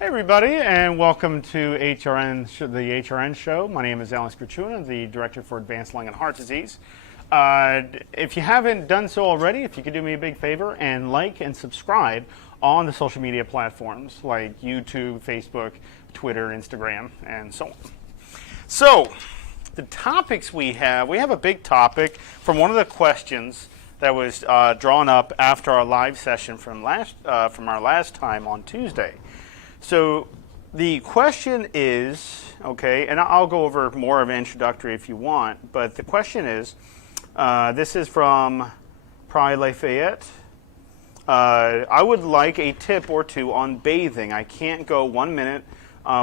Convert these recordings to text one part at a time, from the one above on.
Hey everybody, and welcome to the HRN show. My name is Grichuhin. I'm the Director for Advanced Lung and Heart Disease. If you haven't done so already, if you could do me a big favor and like and subscribe on the social media platforms like YouTube, Facebook, Twitter, Instagram, and so on. So, the topics we have a big topic from one of the questions that was drawn up after our live session from our last time on Tuesday. So the question is, okay, and I'll go over more of an introductory if you want, but the question is, this is from Pride Lafayette. I would like a tip or two on bathing. I can't go 1 minute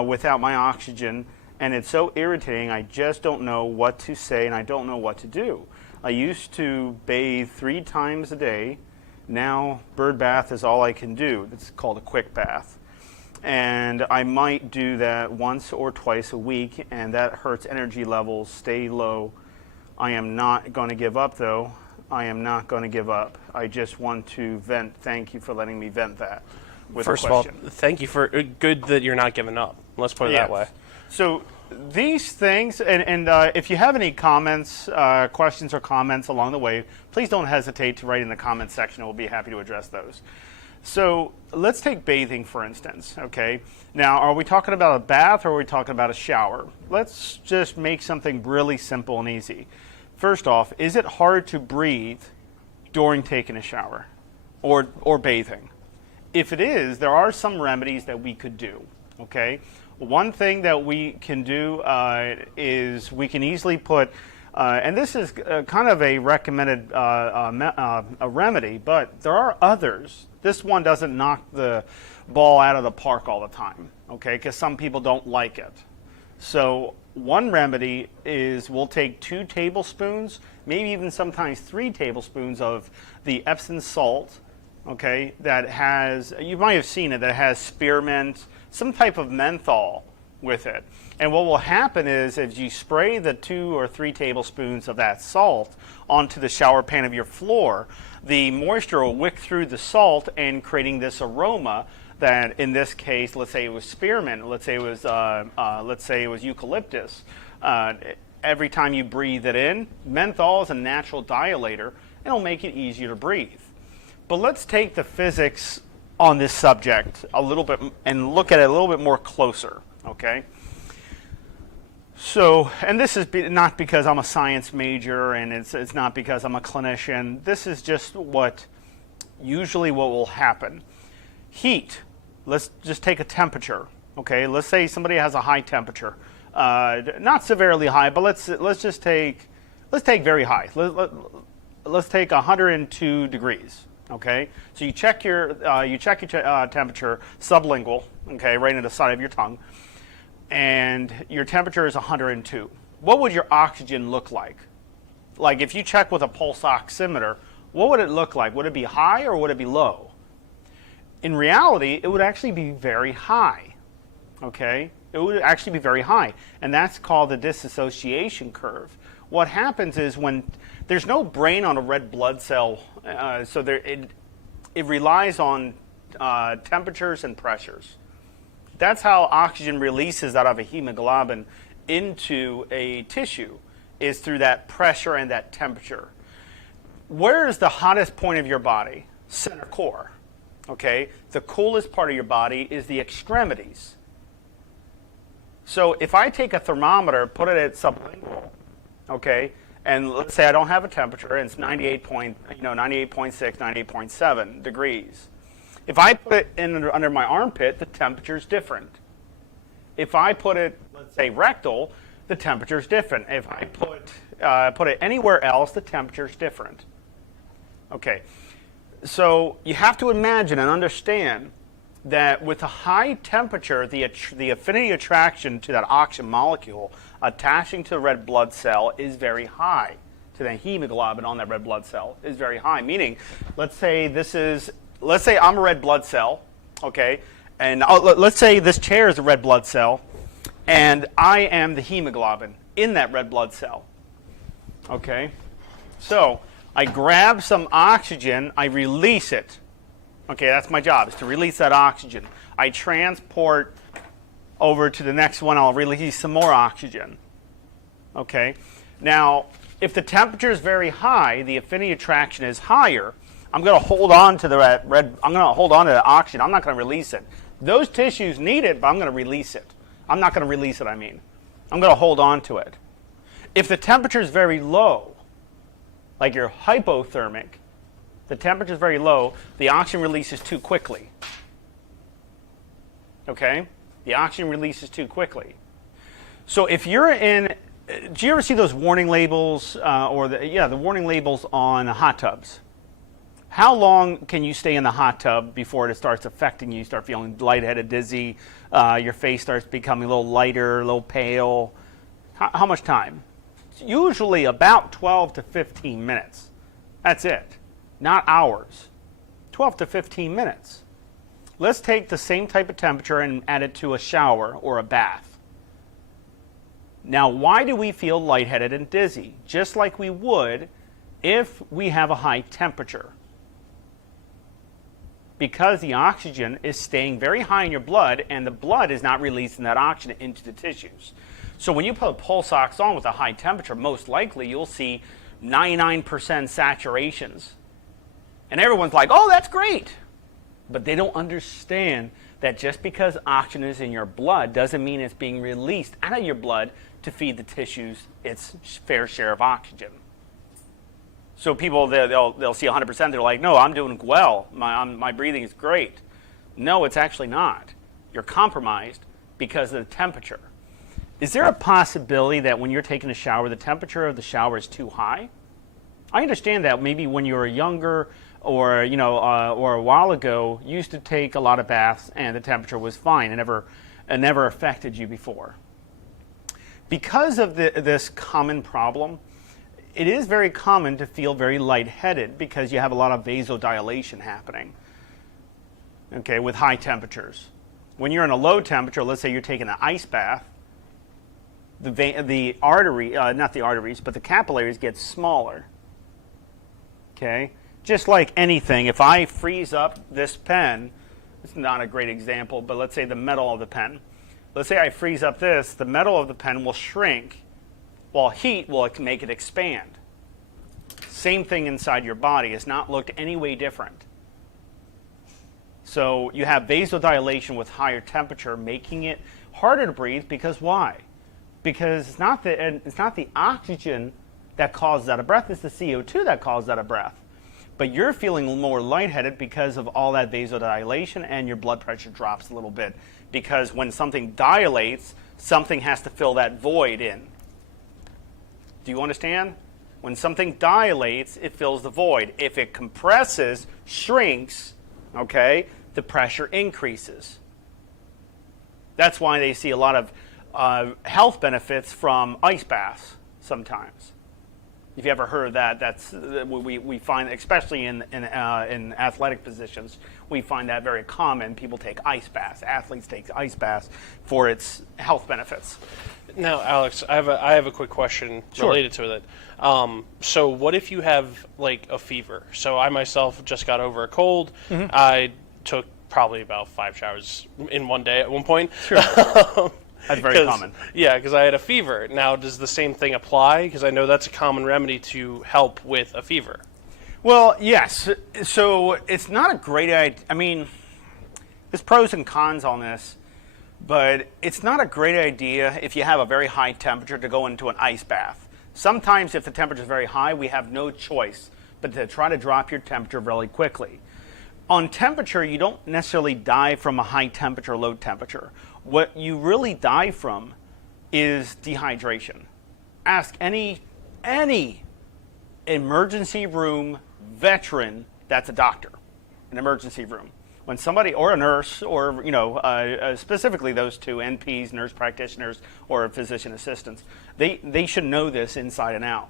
without my oxygen, and it's so irritating. I just don't know what to say, and I don't know what to do. I used to bathe 3 times a day. Now bird bath is all I can do. It's called a quick bath. And I might do that once or twice a week, and that hurts energy levels, stay low. I am not going to give up, though. I am not going to give up. I just want to vent. Thank you for letting me vent that with First a question. of all, thank you for good that you're not giving up. Let's put it that way. So these things, and if you have any comments, questions or comments along the way, please don't hesitate to write in the comments section. We'll be happy to address those. So let's take bathing, for instance, okay? Now, are we talking about a bath or are we talking about a shower? Let's just make something really simple and easy. First off, is it hard to breathe during taking a shower or bathing? If it is, there are some remedies that we could do, okay? One thing that we can do is we can easily put, and this is kind of a recommended a remedy, but there are others. This one doesn't knock the ball out of the park all the time, okay, because some people don't like it. So one remedy is we'll take 2 tablespoons, maybe even sometimes 3 tablespoons of the Epsom salt, okay, that has, you might have seen it, that has spearmint, some type of menthol with it. And what will happen is as you spray the 2 or 3 tablespoons of that salt onto the shower pan of your floor, the moisture will wick through the salt and creating this aroma that in this case, let's say it was spearmint, let's say it was eucalyptus. Every time you breathe it in, menthol is a natural dilator and it'll make it easier to breathe. But let's take the physics on this subject a little bit and look at it a little bit more closer, okay? So, and this is not because I'm a science major and it's not because I'm a clinician. This is just what will happen. Heat, let's just take a temperature, okay? Let's say somebody has a high temperature. Not severely high, but let's take very high. Let's take 102 degrees. Okay, so you check your temperature sublingual, okay, right in the side of your tongue, and your temperature is 102. What would your oxygen look like? Like if you check with a pulse oximeter, what would it look like? Would it be high or would it be low? In reality, it would actually be very high. Okay, it would actually be very high, and that's called the dissociation curve. What happens is when there's no brain on a red blood cell, so it relies on temperatures and pressures. That's how oxygen releases out of a hemoglobin into a tissue, is through that pressure and that temperature. Where is the hottest point of your body? Center core. Okay, the coolest part of your body is the extremities. So if I take a thermometer, put it at sublingual, okay, and let's say I don't have a temperature, and it's 98.6, 98.7 degrees. If I put it under my armpit, the temperature is different. If I put it, let's say, rectal, the temperature is different. If I put it anywhere else, the temperature is different. Okay, so you have to imagine and understand that with a high temperature, the affinity attraction to that oxygen molecule attaching to the red blood cell is very high. To the hemoglobin on that red blood cell is very high. Meaning, let's say I'm a red blood cell, okay, and let's say this chair is a red blood cell, and I am the hemoglobin in that red blood cell. Okay, so I grab some oxygen, I release it. Okay, that's my job, is to release that oxygen. I transport over to the next one, I'll release some more oxygen. Okay, now if the temperature is very high, the affinity attraction is higher, I'm going to hold on to I'm going to hold on to the oxygen. I'm not going to release it. Those tissues need it, but I'm going to release it. I'm not going to release it, I'm going to hold on to it. If the temperature is very low, like you're hypothermic, the temperature is very low, the oxygen releases too quickly. Okay? The oxygen releases too quickly. So if you're in, do you ever see those warning labels, the warning labels on hot tubs? How long can you stay in the hot tub before it starts affecting you? You start feeling lightheaded, dizzy, your face starts becoming a little lighter, a little pale. How much time? It's usually about 12 to 15 minutes. That's it. Not hours. 12 to 15 minutes. Let's take the same type of temperature and add it to a shower or a bath. Now, why do we feel lightheaded and dizzy? Just like we would if we have a high temperature. Because the oxygen is staying very high in your blood and the blood is not releasing that oxygen into the tissues. So when you put pulse ox on with a high temperature, most likely you'll see 99% saturations. And everyone's like, oh, that's great. But they don't understand that just because oxygen is in your blood doesn't mean it's being released out of your blood to feed the tissues its fair share of oxygen. So people, they'll see 100%, they're like, no, I'm doing well, my breathing is great. No, it's actually not. You're compromised because of the temperature. Is there a possibility that when you're taking a shower, the temperature of the shower is too high? I understand that maybe when you were younger or a while ago, you used to take a lot of baths and the temperature was fine and never affected you before. Because of this common problem, it is very common to feel very lightheaded because you have a lot of vasodilation happening, okay, with high temperatures. When you're in a low temperature, let's say you're taking an ice bath, the capillaries get smaller, okay? Just like anything, if I freeze up this pen, it's not a great example, but let's say the metal of the pen. Let's say I freeze up this, the metal of the pen will shrink, while heat will make it expand. Same thing inside your body. It's not looked any way different. So you have vasodilation with higher temperature, making it harder to breathe. Because why? Because it's not the oxygen that causes out of breath, it's the CO2 that causes out of breath. But you're feeling more lightheaded because of all that vasodilation, and your blood pressure drops a little bit. Because when something dilates, something has to fill that void in. Do you understand? When something dilates, it fills the void. If it compresses, shrinks, okay, the pressure increases. That's why they see a lot of health benefits from ice baths sometimes. If you ever heard of that, that's we find, especially in athletic positions, we find that very common. People take ice baths. Athletes take ice baths for its health benefits. Now, Alex, I have a quick question related to that. So what if you have like a fever? So I myself just got over a cold. Mm-hmm. I took probably about 5 showers in one day at one point. Sure. That's very common. Yeah, because I had a fever. Now, does the same thing apply? Because I know that's a common remedy to help with a fever. Well, yes. So it's not a great idea. I mean, there's pros and cons on this, but it's not a great idea if you have a very high temperature to go into an ice bath. Sometimes if the temperature is very high, we have no choice but to try to drop your temperature really quickly. On temperature, you don't necessarily die from a high temperature or low temperature. What you really die from is dehydration. Ask any emergency room veteran that's a doctor, an emergency room. When somebody, or a nurse, or specifically those two, NPs, nurse practitioners, or physician assistants, they should know this inside and out.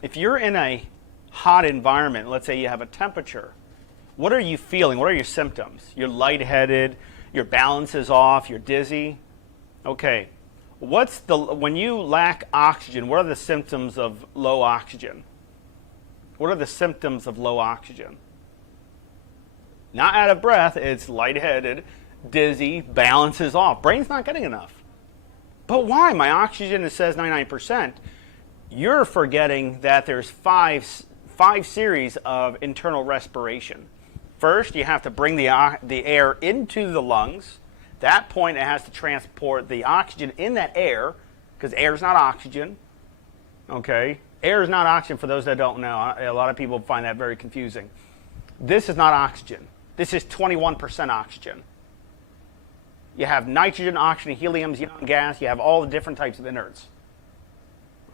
If you're in a hot environment, let's say you have a temperature, what are you feeling? What are your symptoms? You're lightheaded, your balance is off, you're dizzy. Okay, when you lack oxygen, what are the symptoms of low oxygen? What are the symptoms of low oxygen? Not out of breath, it's lightheaded, dizzy, balance is off. Brain's not getting enough. But why? My oxygen, it says 99%. You're forgetting that there's five series of internal respiration. First, you have to bring the air into the lungs. At that point, it has to transport the oxygen in that air, because air is not oxygen. Okay? Air is not oxygen, for those that don't know. A lot of people find that very confusing. This is not oxygen. This is 21% oxygen. You have nitrogen, oxygen, helium, xenon gas. You have all the different types of inerts.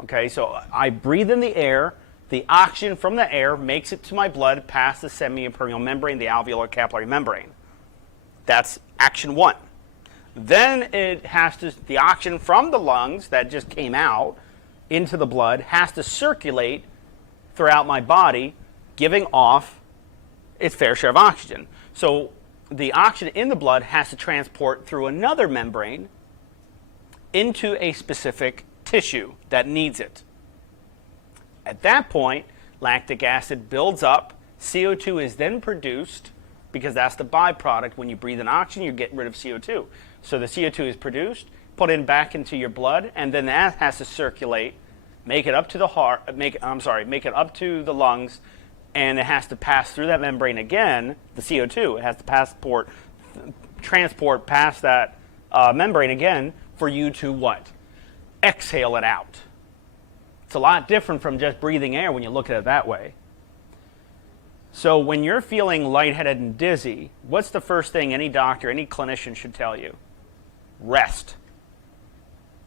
Okay, so I breathe in the air. The oxygen from the air makes it to my blood past the semi-impermeable membrane, the alveolar capillary membrane. That's action one. Then it has to, the oxygen from the lungs that just came out into the blood has to circulate throughout my body, giving off its fair share of oxygen. So the oxygen in the blood has to transport through another membrane into a specific tissue that needs it. At that point, lactic acid builds up. CO2 is then produced, because that's the byproduct. When you breathe in oxygen, you're getting rid of CO2. So the CO2 is produced, put in back into your blood, and then that has to circulate, make it up to the heart, make it up to the lungs, and it has to pass through that membrane again, the CO2. It has to transport past that membrane again for you to what? Exhale it out. It's a lot different from just breathing air when you look at it that way. So when you're feeling lightheaded and dizzy, what's the first thing any doctor, any clinician should tell you? Rest.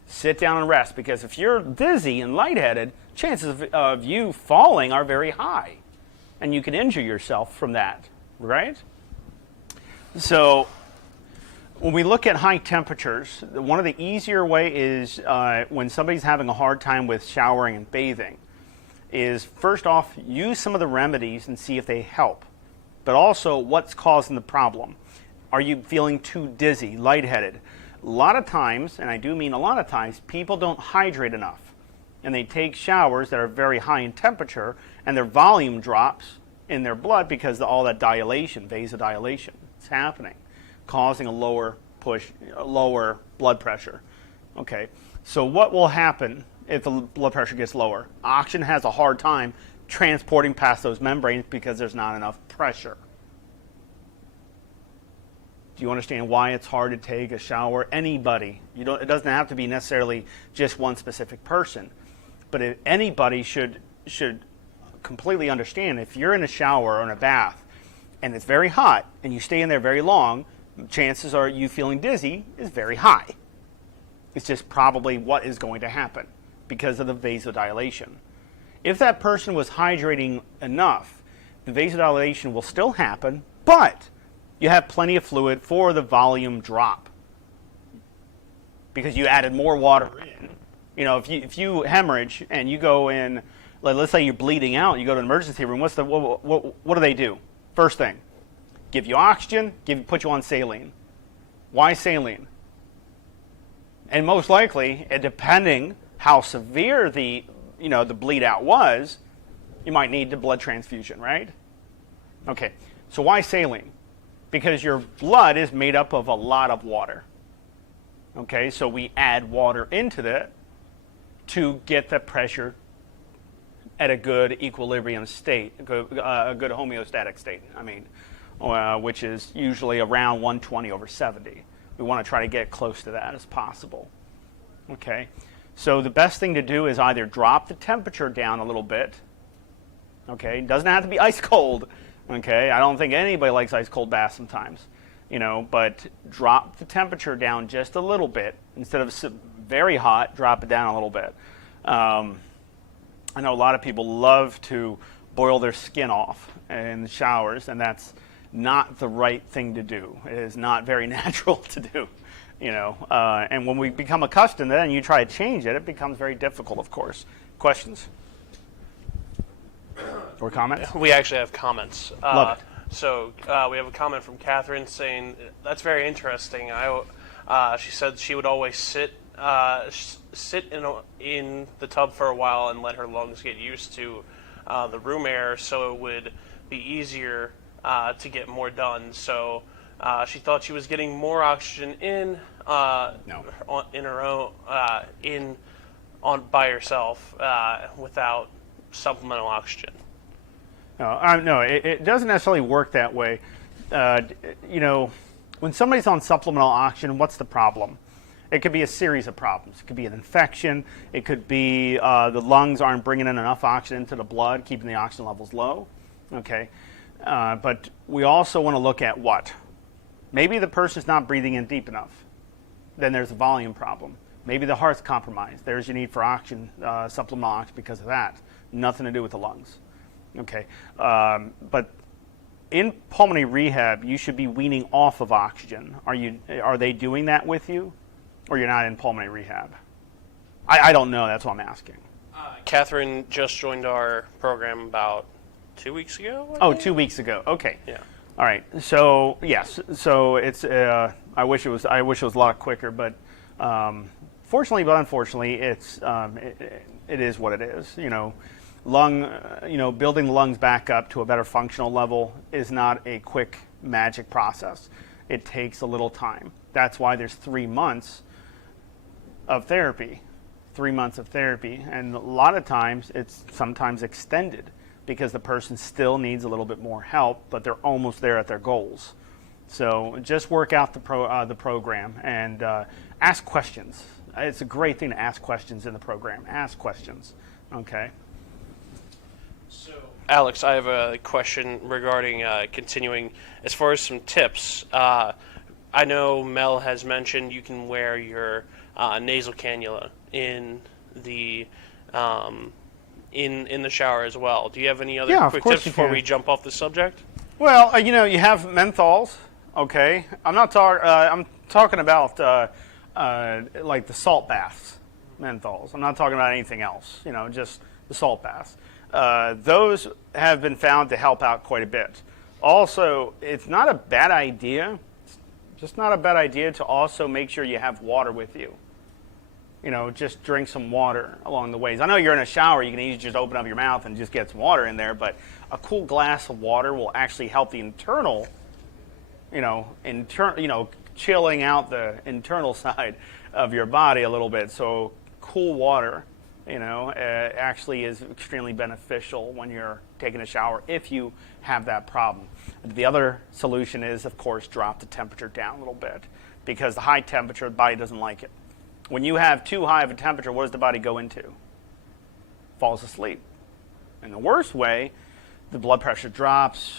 Sit down and rest, because if you're dizzy and lightheaded, chances of you falling are very high, and you can injure yourself from that, right? So when we look at high temperatures, one of the easier way is when somebody's having a hard time with showering and bathing, is first off, use some of the remedies and see if they help. But also, what's causing the problem? Are you feeling too dizzy, lightheaded? A lot of times, and I do mean a lot of times, people don't hydrate enough. And they take showers that are very high in temperature, and their volume drops in their blood because of all that dilation, vasodilation, is happening, causing a lower blood pressure. Okay, so what will happen if the blood pressure gets lower? Oxygen has a hard time transporting past those membranes because there's not enough pressure. Do you understand why it's hard to take a shower? Anybody. It doesn't have to be necessarily just one specific person. But anybody should completely understand, if you're in a shower or in a bath and it's very hot and you stay in there very long, chances are you feeling dizzy is very high. It's just probably what is going to happen because of the vasodilation. If that person was hydrating enough, the vasodilation will still happen, but you have plenty of fluid for the volume drop because you added more water in. You know, if you hemorrhage and you go in, let's say you're bleeding out, you go to an emergency room, what do they do? First thing, give you oxygen, put you on saline. Why saline? And most likely, depending how severe the bleed out was, you might need the blood transfusion, right? Okay, so why saline? Because your blood is made up of a lot of water. Okay, so we add water into it to get the pressure at a good equilibrium state, a good homeostatic state, which is usually around 120/70. We want to try to get close to that as possible. Okay, so the best thing to do is either drop the temperature down a little bit. Okay, it doesn't have to be ice cold. Okay, I don't think anybody likes ice cold baths sometimes, but drop the temperature down just a little bit. Instead of very hot, drop it down a little bit. I know a lot of people love to boil their skin off in the showers, and that's not the right thing to do. It is not very natural to do, and when we become accustomed to it and you try to change it, it becomes very difficult, of course. Questions? Or comments? We actually have comments. Love it. So we have a comment from Catherine saying, that's very interesting. She said she would always sit in the tub for a while and let her lungs get used to the room air, so it would be easier to get more done. So she thought she was getting more oxygen in in her own by herself without supplemental oxygen. No, it doesn't necessarily work that way. When somebody's on supplemental oxygen, what's the problem? It could be a series of problems. It could be an infection. It could be the lungs aren't bringing in enough oxygen into the blood, keeping the oxygen levels low. Okay, but we also want to look at what? Maybe the person's not breathing in deep enough. Then there's a volume problem. Maybe the heart's compromised. There's your need for oxygen, supplemental oxygen because of that. Nothing to do with the lungs. Okay, but in pulmonary rehab, you should be weaning off of oxygen. Are they doing that with you, or you're not in pulmonary rehab? I don't know. That's what I'm asking. Catherine just joined our program about 2 weeks ago. Oh, 2 weeks ago. Okay. Yeah. All right. So yes. So it's. I wish it was a lot quicker, but fortunately, but unfortunately, it's. It is what it is. Building the lungs back up to a better functional level is not a quick magic process. It takes a little time. That's why there's 3 months of therapy. 3 months of therapy. And a lot of times it's sometimes extended because the person still needs a little bit more help, but they're almost there at their goals. So just work out the program and ask questions. It's a great thing to ask questions in the program. Ask questions. Okay. So, Alex, I have a question regarding continuing. As far as some tips, I know Mel has mentioned you can wear your nasal cannula in the in the shower as well. Do you have any other quick tips before we jump off the subject? Well, you have menthols. Okay, I'm talking about like the salt baths, menthols. I'm not talking about anything else. Just the salt baths. Those have been found to help out quite a bit. Also, it's not a bad idea. It's just not a bad idea to also make sure you have water with you. Just drink some water along the ways. I know you're in a shower, you can easily just open up your mouth and just get some water in there, but a cool glass of water will actually help the internal, chilling out the internal side of your body a little bit. So cool water, actually is extremely beneficial when you're taking a shower if you have that problem. The other solution is, of course, drop the temperature down a little bit because the high temperature, the body doesn't like it. When you have too high of a temperature, what does the body go into? Falls asleep. In the worst way, the blood pressure drops.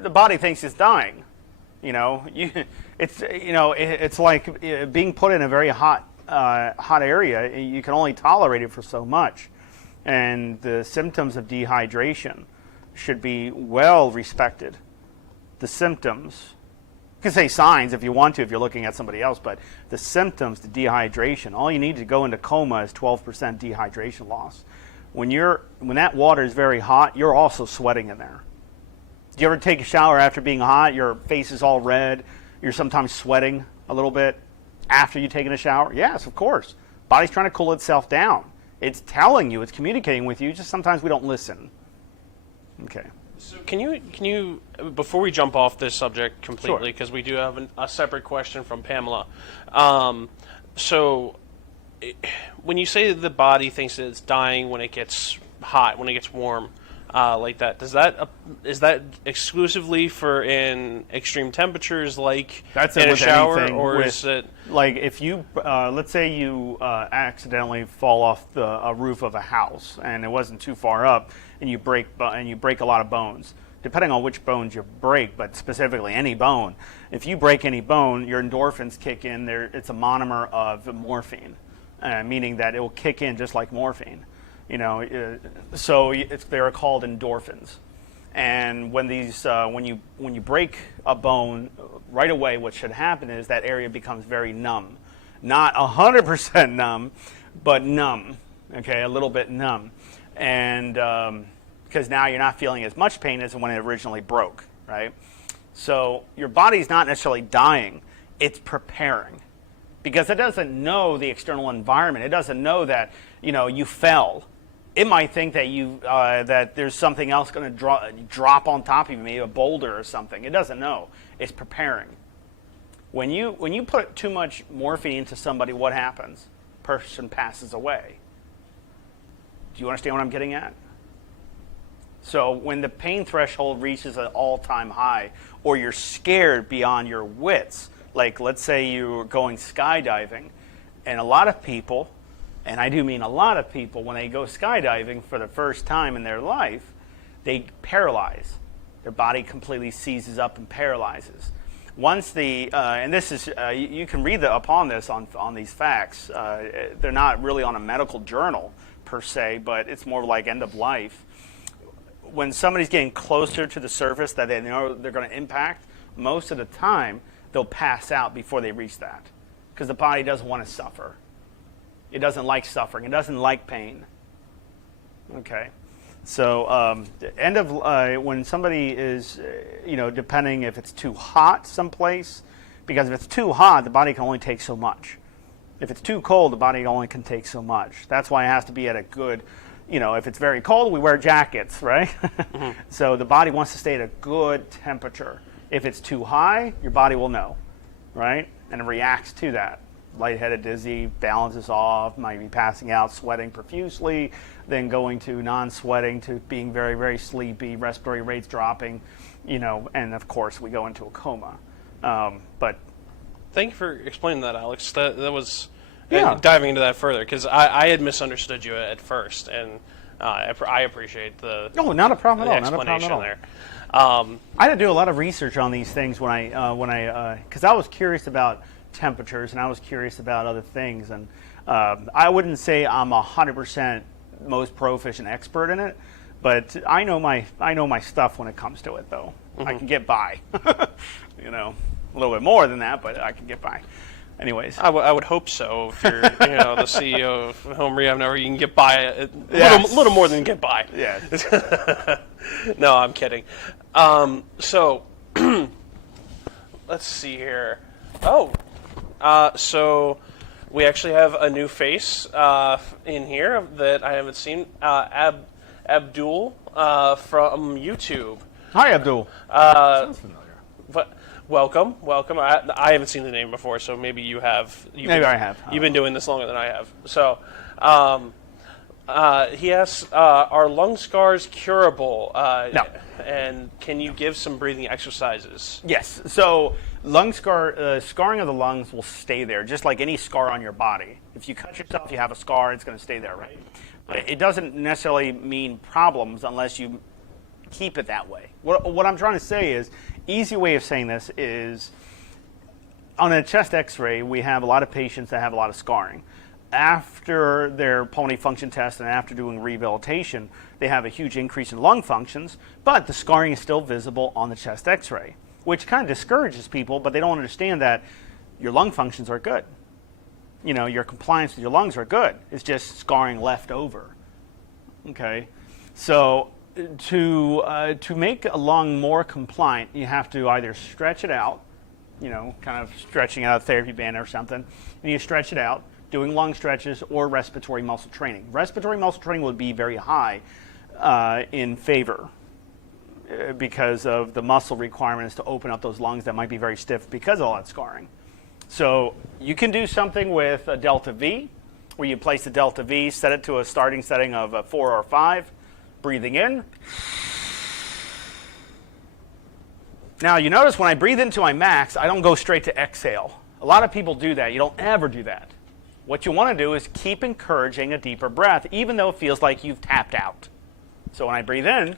The body thinks it's dying. It's like being put in a very hot area. You can only tolerate it for so much, and the symptoms of dehydration should be well respected. The symptoms. You can say signs if you want to, if you're looking at somebody else, but the symptoms to dehydration, all you need to go into coma is 12% dehydration loss. When that water is very hot, you're also sweating in there. Do you ever take a shower after being hot? Your face is all red. You're sometimes sweating a little bit after you've taken a shower? Yes, of course. Body's trying to cool itself down. It's telling you, it's communicating with you, just sometimes we don't listen. Okay. So can you before we jump off this subject completely, because we do have a separate question from Pamela. When you say the body thinks that it's dying when it gets hot, when it gets warm, like that, is that exclusively for in extreme temperatures, like in a shower, or is it like if you let's say you accidentally fall off a roof of a house and it wasn't too far up, and you break a lot of bones, depending on which bones you break, but specifically any bone. If you break any bone, your endorphins kick in. It's a monomer of morphine, meaning that it will kick in just like morphine. So they're called endorphins. And when you break a bone, right away what should happen is that area becomes very numb. Not 100% numb, but numb. Okay, a little bit numb. And because now you're not feeling as much pain as when it originally broke, right? So your body's not necessarily dying, it's preparing. Because it doesn't know the external environment. It doesn't know that, you fell. it might think that that there's something else going to drop on top of you, maybe a boulder or something. It doesn't know. It's preparing. When you put too much morphine into somebody, what happens? Person passes away. Do you understand what I'm getting at? So when the pain threshold reaches an all-time high, or you're scared beyond your wits, like let's say you're going skydiving, and a lot of people, and I do mean a lot of people, when they go skydiving for the first time in their life, they paralyze. Their body completely seizes up and paralyzes. Once and this is, you can read upon this on these facts. They're not really on a medical journal per se, but it's more like end of life. When somebody's getting closer to the surface that they know they're going to impact, most of the time they'll pass out before they reach that, because the body doesn't want to suffer. It doesn't like suffering. It doesn't like pain. Okay, so when somebody is, depending if it's too hot someplace, because if it's too hot, the body can only take so much. If it's too cold, the body only can take so much. That's why it has to be at a good, if it's very cold, we wear jackets, right? Mm-hmm. So the body wants to stay at a good temperature. If it's too high, your body will know, right? And it reacts to that. Lightheaded, dizzy, balance is off, might be passing out, sweating profusely, then going to non-sweating to being very, very sleepy, respiratory rates dropping, and of course we go into a coma. But thank you for explaining that, Alex. That was diving into that further, because I had misunderstood you at first, and I appreciate the not a problem at all. Explanation not a problem there. I had to do a lot of research on these things when I because I was curious about temperatures, and I was curious about other things, and I wouldn't say I'm 100% most proficient expert in it, but I know my stuff when it comes to it, though. Mm-hmm. I can get by, a little bit more than that, but I can get by. Anyways, I would hope so. If you're the CEO of Home Rehab Network, you can get by a little more than get by. Yeah. No, I'm kidding. So let's see here. So we actually have a new face in here that I haven't seen. Abdul from YouTube. Hi, Abdul. Sounds familiar. But welcome. I haven't seen the name before, so maybe you have. I have. You've been doing this longer than I have. So he asks, are lung scars curable? No. And can you give some breathing exercises? Yes. So scarring of the lungs will stay there, just like any scar on your body. If you cut yourself, you have a scar, it's going to stay there, right? But it doesn't necessarily mean problems unless you keep it that way. What I'm trying to say is, easy way of saying this is, on a chest x-ray, we have a lot of patients that have a lot of scarring. After their pulmonary function test and after doing rehabilitation, they have a huge increase in lung functions, but the scarring is still visible on the chest x-ray, which kind of discourages people, but they don't understand that your lung functions are good. Your compliance with your lungs are good. It's just scarring left over. Okay? So to make a lung more compliant, you have to either stretch it out, kind of stretching out a therapy band or something, and you stretch it out, doing lung stretches or respiratory muscle training. Respiratory muscle training would be very high in favor because of the muscle requirements to open up those lungs that might be very stiff because of all that scarring. So you can do something with a delta V, where you place the delta V, set it to a starting setting of a 4 or 5, breathing in. Now you notice when I breathe into my max, I don't go straight to exhale. A lot of people do that. You don't ever do that. What you want to do is keep encouraging a deeper breath, even though it feels like you've tapped out. So when I breathe in,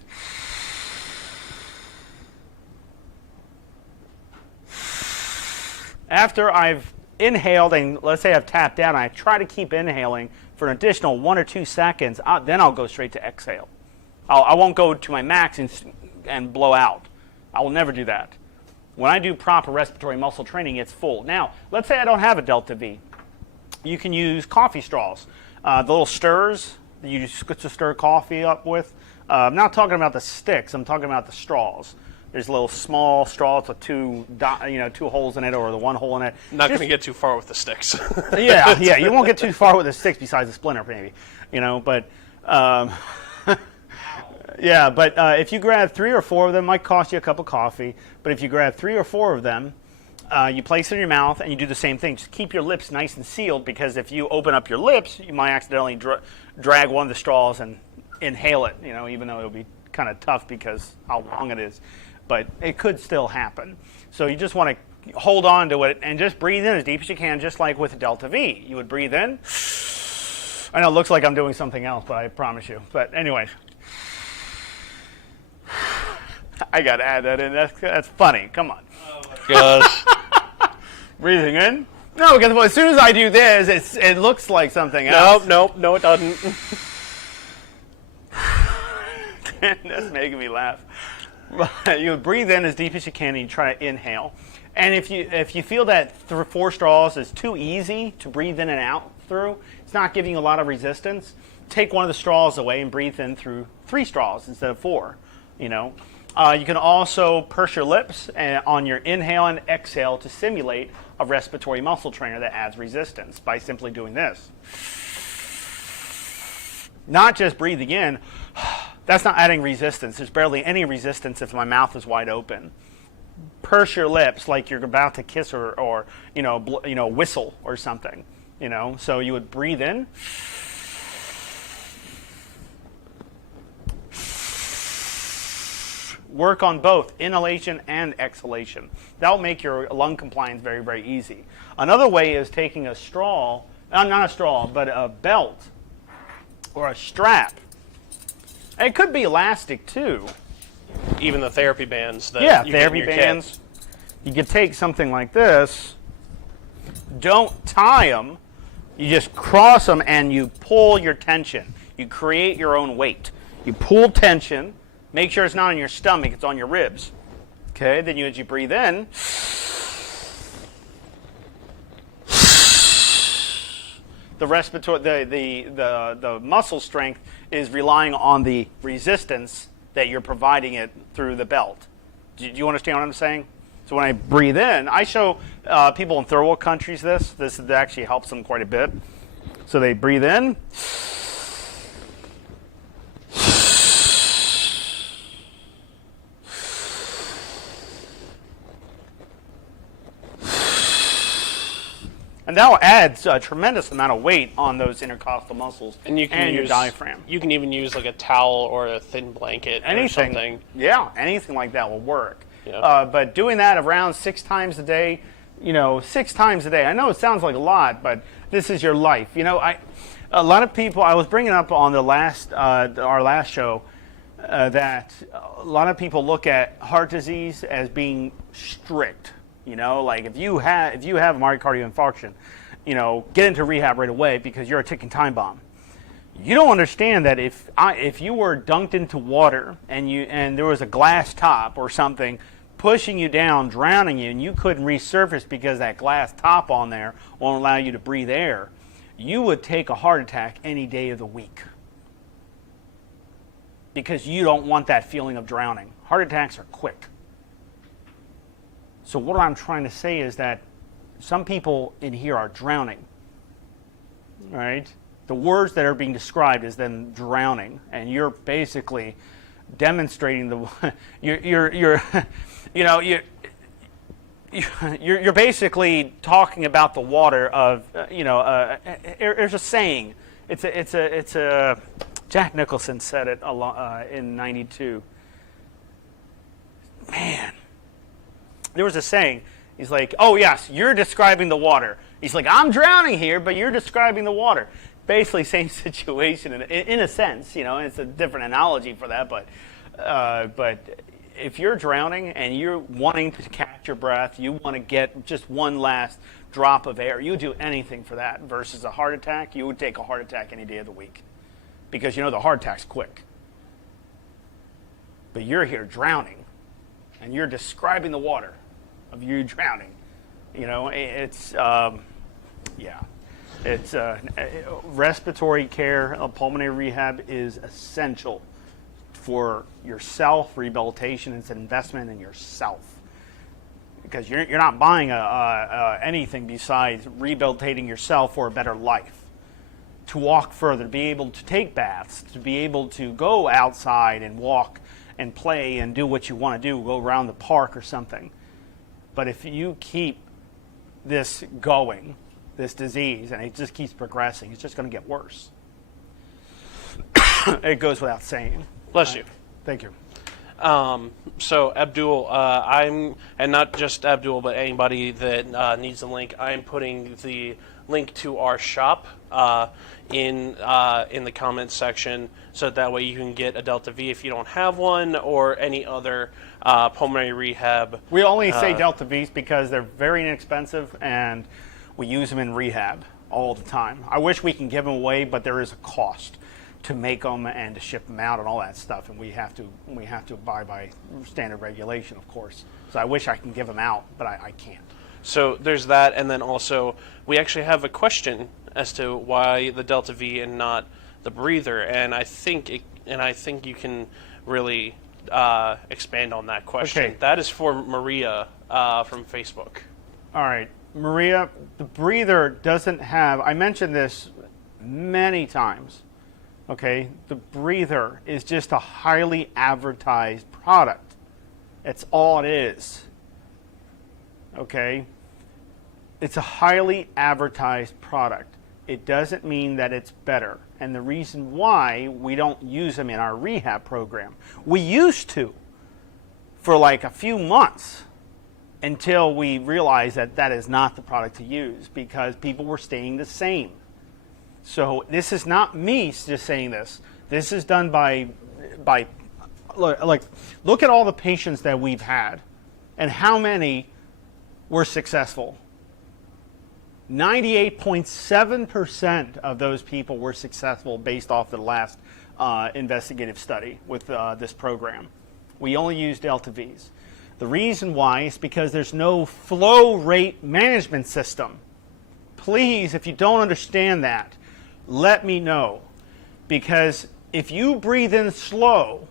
after I've inhaled, and let's say I've tapped out, and I try to keep inhaling for an additional 1 or 2 seconds, then I'll go straight to exhale. I won't go to my max and blow out. I will never do that. When I do proper respiratory muscle training, it's full. Now, let's say I don't have a delta V. You can use coffee straws, the little stirrers that you just to stir coffee up with. I'm not talking about the sticks. I'm talking about the straws. There's a little small straw with two holes in it, or the one hole in it. Not going to get too far with the sticks. yeah, you won't get too far with the sticks besides the splinter, maybe. But Um, yeah, but if you grab 3 or 4 of them, it might cost you a cup of coffee. But if you grab 3 or 4 of them, you place it in your mouth and you do the same thing. Just keep your lips nice and sealed, because if you open up your lips, you might accidentally drag one of the straws and inhale it, even though it'll be kind of tough because how long it is. But it could still happen. So you just want to hold on to it and just breathe in as deep as you can, just like with a Delta V. You would breathe in. I know it looks like I'm doing something else, but I promise you. But anyways, I got to add that in. That's funny. Come on. Oh my gosh. Breathing in. No, because as soon as I do this, it looks like something else. No, it doesn't. That's making me laugh. You breathe in as deep as you can and you try to inhale. And if you feel that 4 straws is too easy to breathe in and out through, it's not giving you a lot of resistance, take one of the straws away and breathe in through 3 straws instead of 4. You can also purse your lips on your inhale and exhale to simulate a respiratory muscle trainer that adds resistance by simply doing this. Not just breathing in. That's not adding resistance. There's barely any resistance if my mouth is wide open. Purse your lips like you're about to kiss or whistle or something. So you would breathe in. Work on both inhalation and exhalation. That'll make your lung compliance very, very easy. Another way is taking a straw, not a straw, but a belt or a strap. And it could be elastic too. Even the therapy bands. Therapy bands. You could take something like this. Don't tie them. You just cross them and you pull your tension. You create your own weight. You pull tension. Make sure it's not on your stomach, it's on your ribs. Okay, then as you breathe in, the respiratory, the muscle strength is relying on the resistance that you're providing it through the belt. Do you understand what I'm saying? So when I breathe in, I show people in third world countries this. This actually helps them quite a bit. So they breathe in. And that will add a tremendous amount of weight on those intercostal muscles and your diaphragm. You can even use like a towel or a thin blanket or something. Yeah, anything like that will work. Yeah. But doing that around 6 times a day, 6 times a day. I know it sounds like a lot, but this is your life. A lot of people. I was bringing up on our last show that a lot of people look at heart disease as being strict. Like if you have a myocardial infarction, get into rehab right away because you're a ticking time bomb. You don't understand that if you were dunked into water and there was a glass top or something pushing you down, drowning you, and you couldn't resurface because that glass top on there won't allow you to breathe air, you would take a heart attack any day of the week because you don't want that feeling of drowning. Heart attacks are quick. So what I'm trying to say is that some people in here are drowning, right? The words that are being described is them drowning, and you're basically demonstrating you're basically talking about the water of there's a saying. It's a Jack Nicholson said it in '92. Man. There was a saying. He's like, oh, yes, you're describing the water. He's like, I'm drowning here, but you're describing the water. Basically, same situation in a sense. It's a different analogy for that. But if you're drowning and you're wanting to catch your breath, you want to get just one last drop of air, you would do anything for that. Versus a heart attack, you would take a heart attack any day of the week. Because the heart attack's quick. But you're here drowning. And you're describing the water of you drowning. It's respiratory care, pulmonary rehab is essential for yourself. Rehabilitation is an investment in yourself because you're not buying anything besides rehabilitating yourself for a better life. to walk further, to be able to take baths, to be able to go outside and walk and play and do what you want to do, go around the park or something. But if you keep this going, this disease, and it just keeps progressing, it's just going to get worse. It goes without saying. Bless you. Thank you. So Abdul, and not just Abdul, but anybody that needs a link, I'm putting the link to our shop in the comments section, so that way you can get a Delta V if you don't have one, or any other pulmonary rehab. We only say Delta Vs because they're very inexpensive, and we use them in rehab all the time. I wish we can give them away, but there is a cost to make them and to ship them out and all that stuff, and we have to abide by standard regulation, of course. So I wish I can give them out, but I can't. So there's that, and then also we actually have a question as to why the Delta V and not the breather, and I think you can really expand on that question. Okay. That is for Maria from Facebook. All right, Maria, the breather doesn't have, I mentioned this many times, okay? The breather is just a highly advertised product. It's all it is, okay? It's a highly advertised product. It doesn't mean that it's better. And the reason why we don't use them in our rehab program, we used to for like a few months until we realized that that is not the product to use, because people were staying the same. So this is not me just saying this. This is done by look at all the patients that we've had and how many were successful. 98.7% of those people were successful based off the last investigative study with this program. We only use Delta Vs. The reason why is because there's no flow rate management system. Please, if you don't understand that, let me know. Because if you breathe in slow,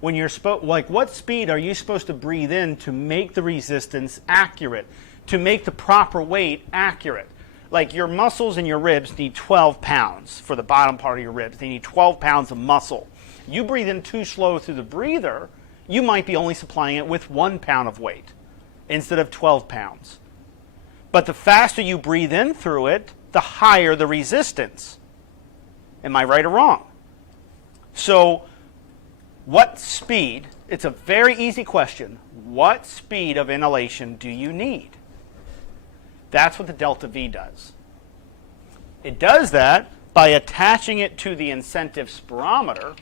when you're what speed are you supposed to breathe in to make the resistance accurate, to make the proper weight accurate? Like your muscles in your ribs need 12 pounds for the bottom part of your ribs. They need 12 pounds of muscle. You breathe in too slow through the breather, you might be only supplying it with 1 pound of weight instead of 12 pounds. But the faster you breathe in through it, the higher the resistance. Am I right or wrong? So what speed, it's a very easy question, what speed of inhalation do you need? That's what the Delta V does. It does that by attaching it to the incentive spirometer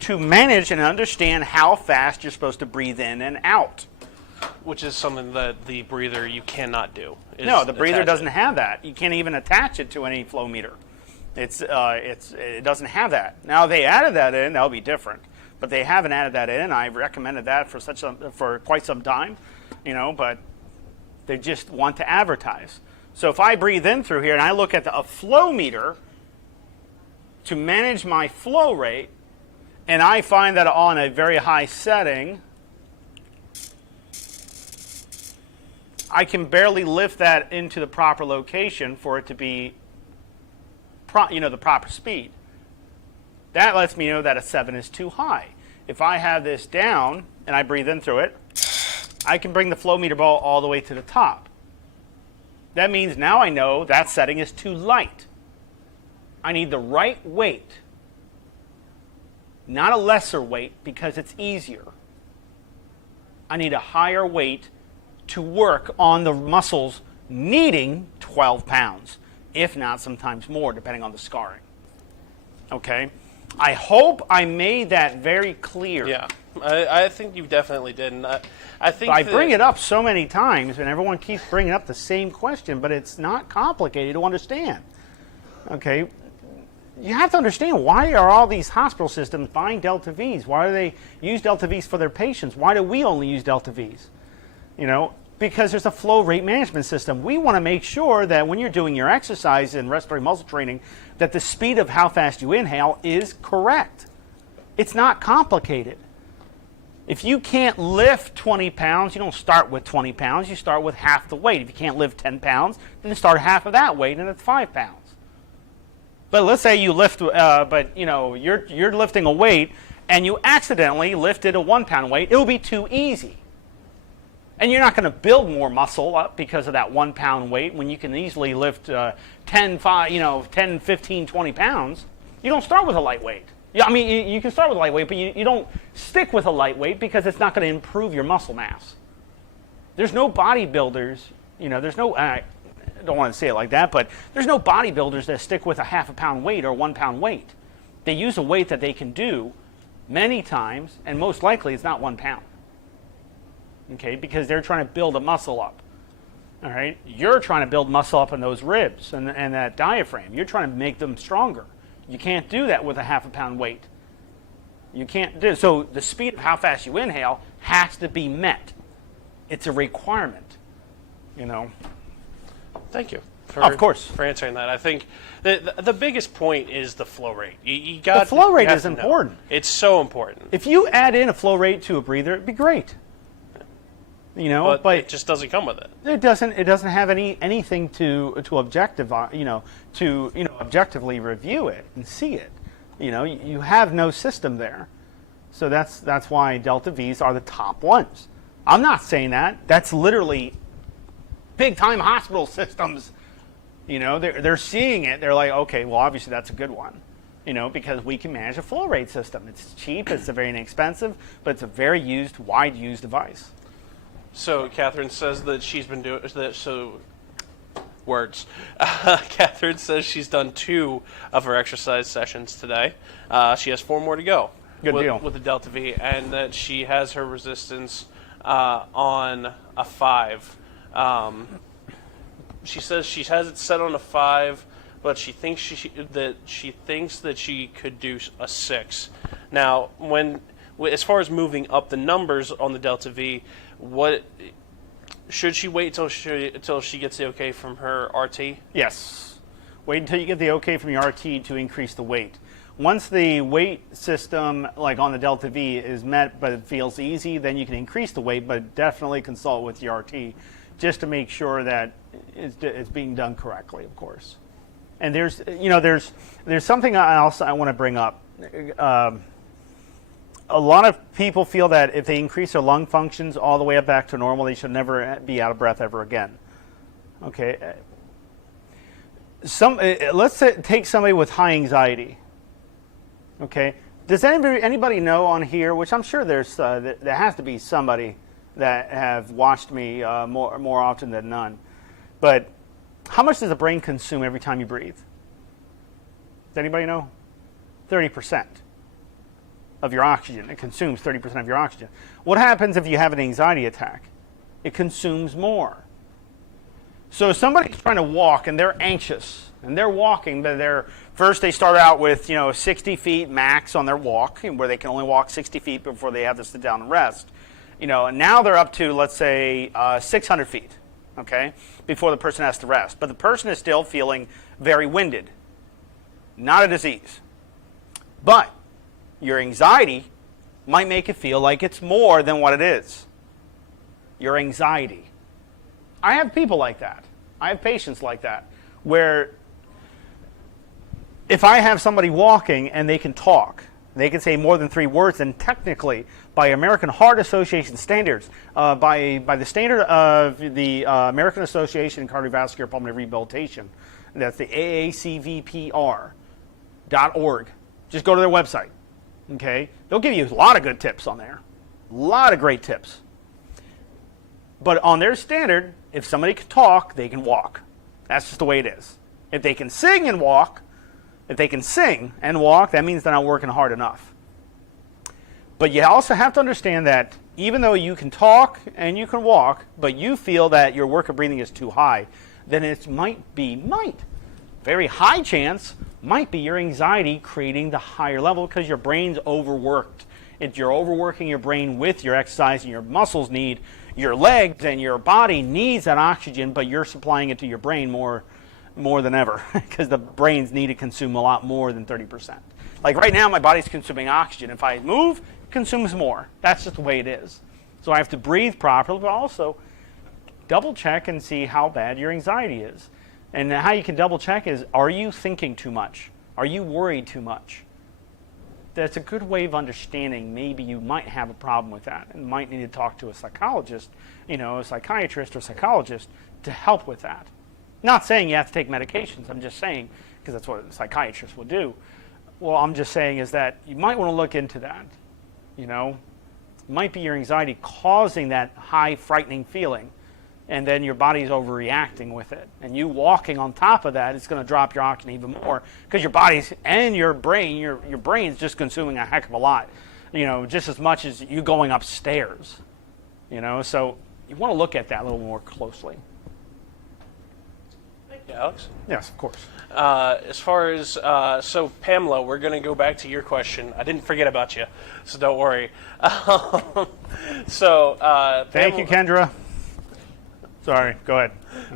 to manage and understand how fast you're supposed to breathe in and out. Which is something that the breather you cannot do. No, the breather doesn't have that. You can't even attach it to any flow meter. It doesn't have that. Now they added that in, that'll be different. But they haven't added that in. I've recommended that for quite some time, but they just want to advertise. So if I breathe in through here and I look at a flow meter to manage my flow rate, and I find that on a very high setting, I can barely lift that into the proper location for it to be, the proper speed. That lets me know that a 7 is too high. If I have this down and I breathe in through it, I can bring the flow meter ball all the way to the top. That means now I know that setting is too light. I need the right weight, not a lesser weight because it's easier. I need a higher weight to work on the muscles needing 12 pounds, if not sometimes more, depending on the scarring. Okay? I hope I made that very clear. Yeah, I think you definitely did. And I think I bring it up so many times, and everyone keeps bringing up the same question, but it's not complicated to understand. Okay? You have to understand, why are all these hospital systems buying Delta Vs? Why do they use Delta Vs for their patients? Why do we only use Delta Vs? Because there's a flow rate management system. We want to make sure that when you're doing your exercise and respiratory muscle training, that the speed of how fast you inhale is correct. It's not complicated. If you can't lift 20 pounds, you don't start with 20 pounds. You start with half the weight. If you can't lift 10 pounds, then start half of that weight, and it's 5 pounds. But let's say you lift, but you're lifting a weight and you accidentally lifted a 1 pound weight. It will be too easy. And you're not going to build more muscle up because of that 1 pound weight when you can easily lift 10, 15, 20 pounds. You don't start with a lightweight. Yeah, I mean, you can start with a lightweight, but you don't stick with a lightweight because it's not going to improve your muscle mass. There's no bodybuilders, I don't want to say it like that, but there's no bodybuilders that stick with a half a pound weight or 1 pound weight. They use a weight that they can do many times, and most likely it's not 1 pound. Okay, because they're trying to build a muscle up. All right, you're trying to build muscle up in those ribs and that diaphragm. You're trying to make them stronger. You can't do that with a half a pound weight. You can't do so. The speed of how fast you inhale has to be met. It's a requirement. Thank you. Of course. For answering that. I think the biggest point is the flow rate. The flow rate is important. It's so important. If you add in a flow rate to a breather, it'd be great. But it just doesn't come with it. It doesn't have anything to objectively review it and see it. You have no system there. So that's why Delta V's are the top ones. I'm not saying that. That's literally big time hospital systems. They're seeing it. They're like, okay, well, obviously that's a good one. Because we can manage a flow rate system. It's cheap. It's very inexpensive, but it's a very wide used device. So Catherine says that she's been doing that. So words. Catherine says she's done 2 of her exercise sessions today. She has 4 more to go. Good deal. With the Delta V, and that she has her resistance on a 5. She says she has it set on a 5, but she thinks that she could do a 6. Now, as far as moving up the numbers on the Delta V, what should she wait until she gets the okay from her RT? Yes. Wait until you get the okay from your RT to increase the weight. Once the weight system, like on the Delta V, is met but it feels easy, then you can increase the weight, but definitely consult with your RT just to make sure that it's being done correctly, of course. And there's something else I want to bring up. A lot of people feel that if they increase their lung functions all the way up back to normal, they should never be out of breath ever again. Okay. Let's take somebody with high anxiety. Okay. Does anybody know on here, which I'm sure there has to be somebody that have watched me more often than none, but how much does the brain consume every time you breathe? Does anybody know? 30%. Of your oxygen. It consumes 30% of your oxygen. What happens if you have an anxiety attack? It consumes more. So if somebody's trying to walk and they're anxious and they're walking, but first they start out with 60 feet max on their walk, where they can only walk 60 feet before they have to sit down and rest. And now they're up to, let's say, 600 feet, okay, before the person has to rest. But the person is still feeling very winded. Not a disease. But your anxiety might make it feel like it's more than what it is. Your anxiety. I have people like that. I have patients like that, where if I have somebody walking and they can talk, they can say more than 3 words, and technically, by American Heart Association standards, by the standard of the American Association of Cardiovascular Pulmonary Rehabilitation, that's the AACVPR.org. Just go to their website. Okay, they'll give you a lot of good tips on there, a lot of great tips. But on their standard, if somebody can talk, they can walk. That's just the way it is. If they can sing and walk, that means they're not working hard enough. But you also have to understand that even though you can talk and you can walk, but you feel that your work of breathing is too high, then it very high chance might be your anxiety creating the higher level because your brain's overworked. You're overworking your brain with your exercise, and your muscles need, your legs and your body needs that oxygen, but you're supplying it to your brain more than ever because the brains need to consume a lot more than 30%. Like right now, my body's consuming oxygen. If I move, it consumes more. That's just the way it is. So I have to breathe properly, but also double check and see how bad your anxiety is. And how you can double check is, are you thinking too much? Are you worried too much? That's a good way of understanding maybe you might have a problem with that and might need to talk to a psychologist, a psychiatrist or psychologist to help with that. Not saying you have to take medications, I'm just saying, because that's what a psychiatrist will do. Well, I'm just saying is that you might want to look into that. It might be your anxiety causing that high, frightening feeling, and then your body's overreacting with it. And you walking on top of that is going to drop your oxygen even more because your body's and your brain, your brain's just consuming a heck of a lot, just as much as you going upstairs. So you want to look at that a little more closely. Thank you, Alex. Yes, of course. As far as, so Pamela, we're going to go back to your question. I didn't forget about you, so don't worry. Thank you, Kendra. Sorry, go ahead.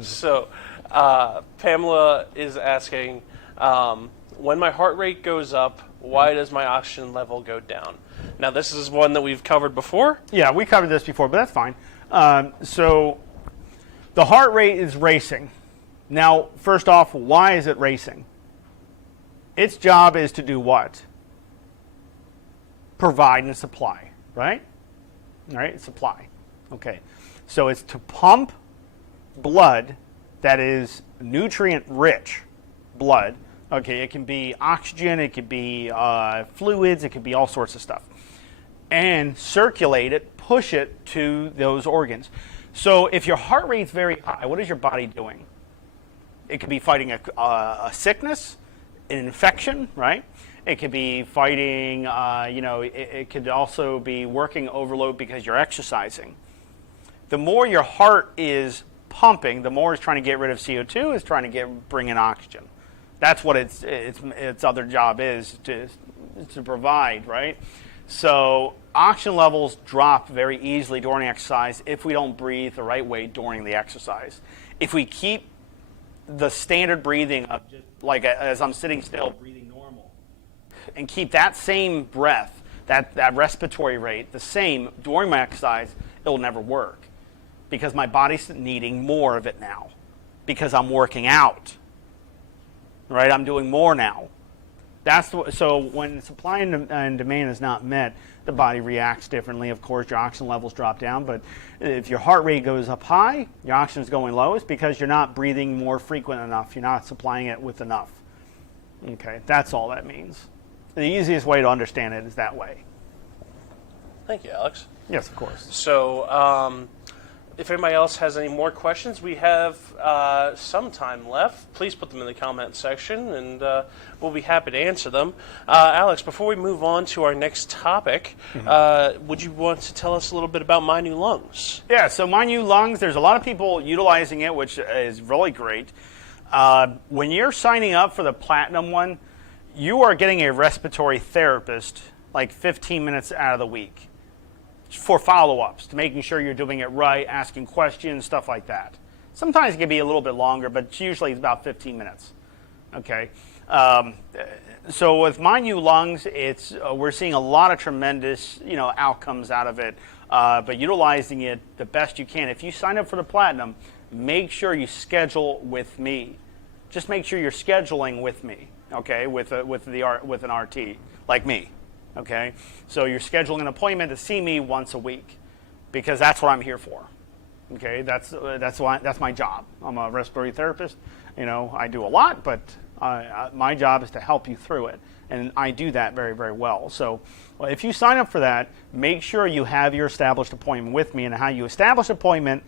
So, Pamela is asking, when my heart rate goes up, why does my oxygen level go down? Now, this is one that we've covered before. Yeah, we covered this before, but that's fine. So, the heart rate is racing. Now, first off, why is it racing? Its job is to do what? Provide and supply, right? All right, supply. Okay. So, it's to pump blood that is nutrient-rich blood. Okay, it can be oxygen, it could be fluids, it could be all sorts of stuff. And circulate it, push it to those organs. So if your heart rate's very high, what is your body doing? It could be fighting a sickness, an infection, right? It could be fighting, it could also be working overload because you're exercising. The more your heart is pumping, the more it's trying to get rid of CO2, is trying to bring in oxygen. That's what its other job is to provide, right? So oxygen levels drop very easily during exercise if we don't breathe the right way during the exercise. If we keep the standard breathing of just like as I'm sitting still, breathing normal, and keep that same breath, that respiratory rate the same during my exercise, it'll never work. Because my body's needing more of it now. Because I'm working out. Right? I'm doing more now. So when supply and demand is not met, the body reacts differently. Of course, your oxygen levels drop down. But if your heart rate goes up high, your oxygen is going low. It's because you're not breathing more frequent enough. You're not supplying it with enough. Okay? That's all that means. The easiest way to understand it is that way. Thank you, Alex. Yes, of course. So, if anybody else has any more questions, we have some time left. Please put them in the comment section, and we'll be happy to answer them. Alex, before we move on to our next topic, would you want to tell us a little bit about My New Lungs? Yeah, so My New Lungs, there's a lot of people utilizing it, which is really great. When you're signing up for the Platinum one, you are getting a respiratory therapist like 15 minutes out of the week. For follow-ups, to making sure you're doing it right, asking questions, stuff like that. Sometimes it can be a little bit longer, but usually it's about 15 minutes. Okay. So with My New Lungs, we're seeing a lot of tremendous, outcomes out of it. But utilizing it the best you can. If you sign up for the Platinum, make sure you schedule with me. Just make sure you're scheduling with me. Okay, with an RT like me. Okay, so you're scheduling an appointment to see me once a week, because that's what I'm here for. Okay, that's my job. I'm a respiratory therapist. I do a lot, but my job is to help you through it, and I do that very, very well. So, if you sign up for that, make sure you have your established appointment with me. And how you establish an appointment?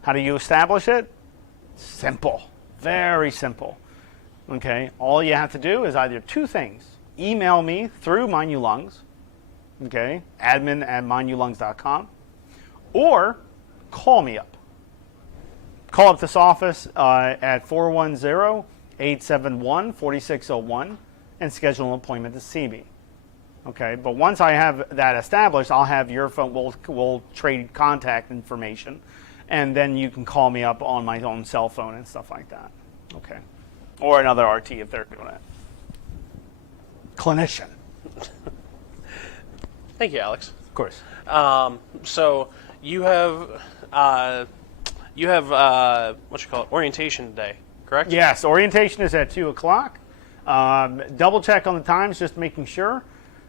How do you establish it? Simple, very simple. Okay, all you have to do is either two things. Email me through My New Lungs, okay, admin@mynewlungs.com, or call me up. Call up this office at 410-871-4601 and schedule an appointment to see me. Okay, but once I have that established, I'll have your phone, we'll trade contact information, and then you can call me up on my own cell phone and stuff like that. Okay, or another RT if they're doing it. Clinician. Thank you, Alex. Of course. So you have orientation today, correct? Yes, orientation is at 2:00. Double check on the times, just making sure.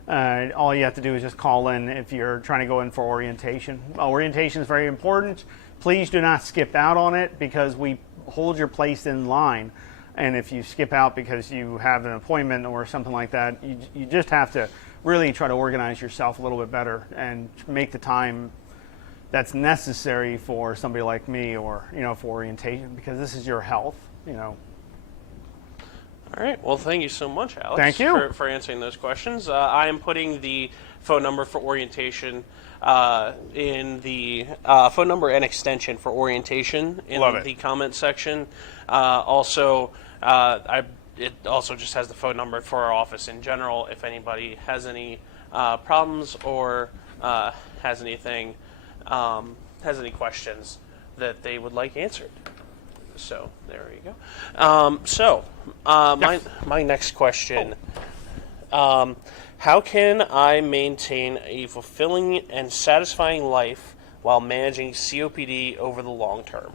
All you have to do is just call in if you're trying to go in for orientation. Orientation is very important. Please do not skip out on it because we hold your place in line. And if you skip out because you have an appointment or something like that, you just have to really try to organize yourself a little bit better and make the time that's necessary for somebody like me or, for orientation, because this is your health, All right. Well, thank you so much, Alex. Thank you. For answering those questions. I am putting the phone number for orientation in the phone number and extension for orientation in the comment section. It also just has the phone number for our office in general if anybody has any problems or has any questions that they would like answered. So there you go. My next question: how can I maintain a fulfilling and satisfying life while managing COPD over the long term?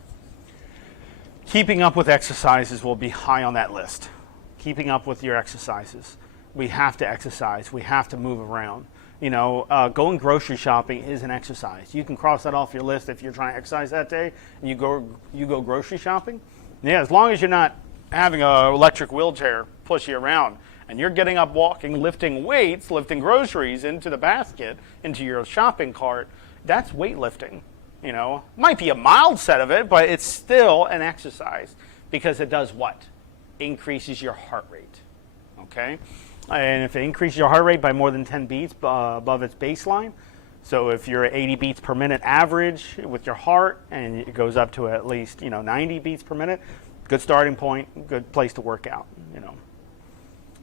Keeping up with exercises will be high on that list. Keeping up with your exercises. We have to exercise. We have to move around. Going grocery shopping is an exercise. You can cross that off your list if you're trying to exercise that day and you go grocery shopping. Yeah, as long as you're not having an electric wheelchair push you around and you're getting up, walking, lifting weights, lifting groceries into the basket, into your shopping cart, that's weightlifting. Might be a mild set of it, but it's still an exercise because it does what? Increases your heart rate. Okay? And if it increases your heart rate by more than 10 beats above its baseline, so if you're at 80 beats per minute average with your heart and it goes up to at least 90 beats per minute, good starting point, good place to work out.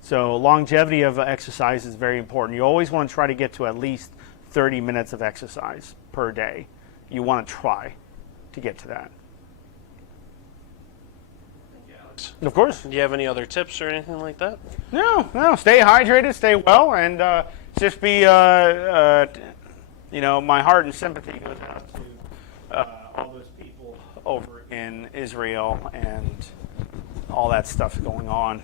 So longevity of exercise is very important. You always want to try to get to at least 30 minutes of exercise per day. You want to try to get to that. Of course. Do you have any other tips or anything like that? No. Stay hydrated, stay well, and just be, my heart and sympathy goes out to all those people over in Israel and all that stuff going on.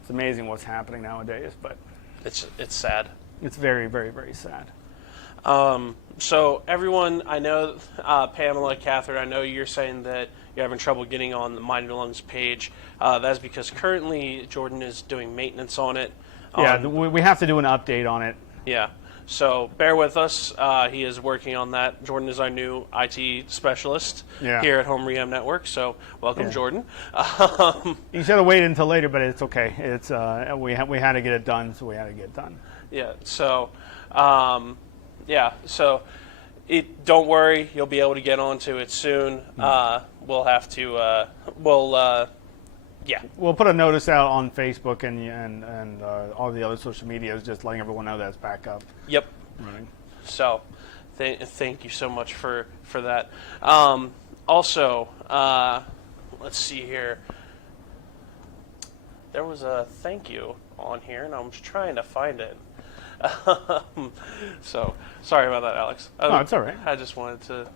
It's amazing what's happening nowadays, but it's sad. It's very, very, very sad. So everyone, I know, Pamela, Catherine, I know you're saying that you're having trouble getting on the Mind Your Lungs page. That's because currently Jordan is doing maintenance on it. Yeah, we have to do an update on it. Yeah. So bear with us. He is working on that. Jordan is our new IT specialist here at Home Rehab Network. So welcome, Jordan. You should have waited until later, but it's okay. It's we had to get it done, so we had to get it done. Yeah. So. So don't worry, you'll be able to get onto it soon. We'll have to, we'll put a notice out on Facebook and all the other social medias, just letting everyone know that it's back up. Yep. Running. So, thank you so much for that. Also, let's see here. There was a thank you on here, and I'm just trying to find it. So sorry about that, Alex. No, it's all right. I just wanted to.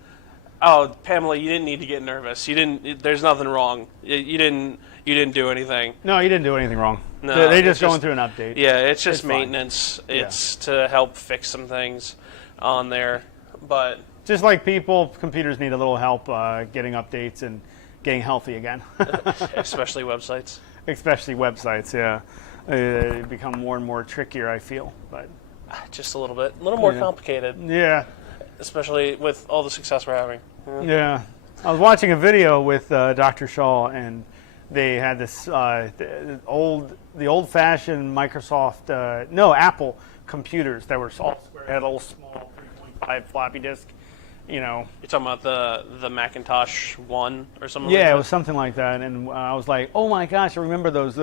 Oh, Pamela, you didn't need to get nervous. You didn't. There's nothing wrong. You didn't do anything. No, you didn't do anything wrong. No, they're just going through an update. Yeah, it's just maintenance. It's to help fix some things on there, but just like computers need a little help getting updates and getting healthy again. Especially websites. Especially websites, yeah. They become more and more trickier, I feel, but just a little bit, a little more complicated. Yeah, especially with all the success we're having. Yeah, I was watching a video with Dr. Shaw, and they had this the old-fashioned Microsoft, Apple computers that were all square, had a little small 3.5 floppy disk. You're talking about the Macintosh 1 or something. Yeah, it was something like that, and I was like, "Oh my gosh, I remember those.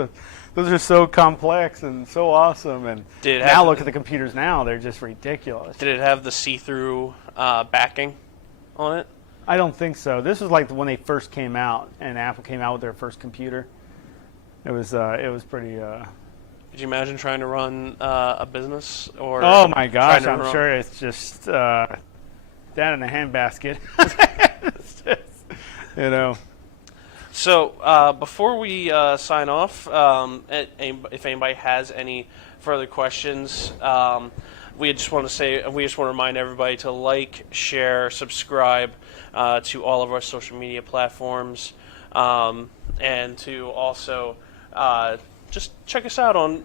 Those are so complex and so awesome." And now look at the computers now; they're just ridiculous. Did it have the see-through backing on it? I don't think so. This was like when they first came out, and Apple came out with their first computer. It was pretty. Could you imagine trying to run a business or? Oh my gosh, I'm sure it's just. That in a handbasket. It's just, So before we sign off, if anybody has any further questions, we just want to remind everybody to like, share, subscribe to all of our social media platforms, and to also just check us out on